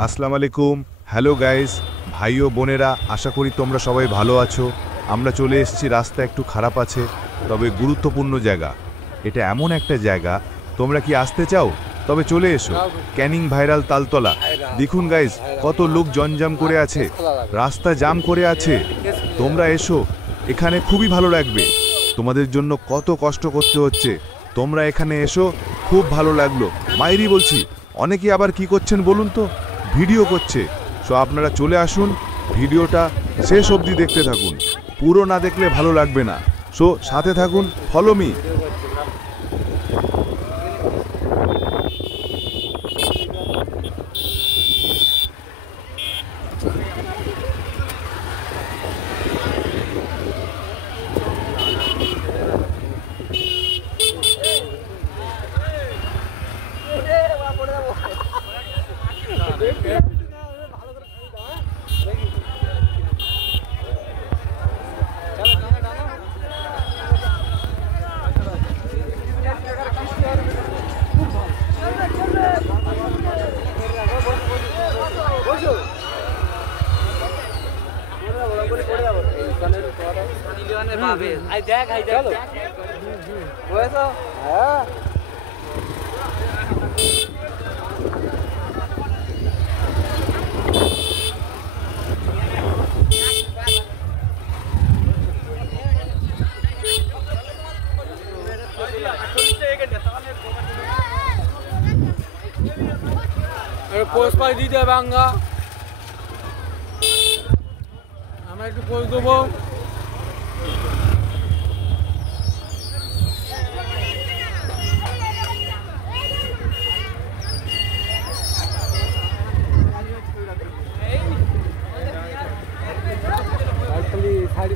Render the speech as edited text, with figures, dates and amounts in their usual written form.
আসসালামু আলাইকুম। Hello guys, ভাই ও বোনেরা, আশা করি তোমরা সবাই ভালো আছো। আমরা চলে এসেছি, রাস্তা একটু খারাপ আছে, তবে গুরুত্বপূর্ণ জায়গা। এটা এমন একটা জায়গা, তোমরা কি আসতে চাও? তবে চলে এসো। ক্যানিং ভাইরাল তালতলা। দেখুন গাইস, কত লোক জমজম করে আছে, রাস্তা জাম করে আছে। তোমরা এসো, এখানে খুবই ভালো লাগবে। তোমাদের জন্য কত কষ্ট করতে হচ্ছে, তোমরা এখানে এসো, খুব ভালো লাগলো। মাইরি বলছি, অনেকে আবার কি করছেন বলুন তো, ভিডিও করছে। সো আপনারা চলে আসুন, ভিডিওটা শেষ অবধি দেখতে থাকুন, পুরো না দেখলে ভালো লাগবে না। সো সাথে থাকুন, ফলো মি। পোস্ট পাই দিতে বাঙ্গা আমরা একটু পোস্ট দেবো। খালি সাইড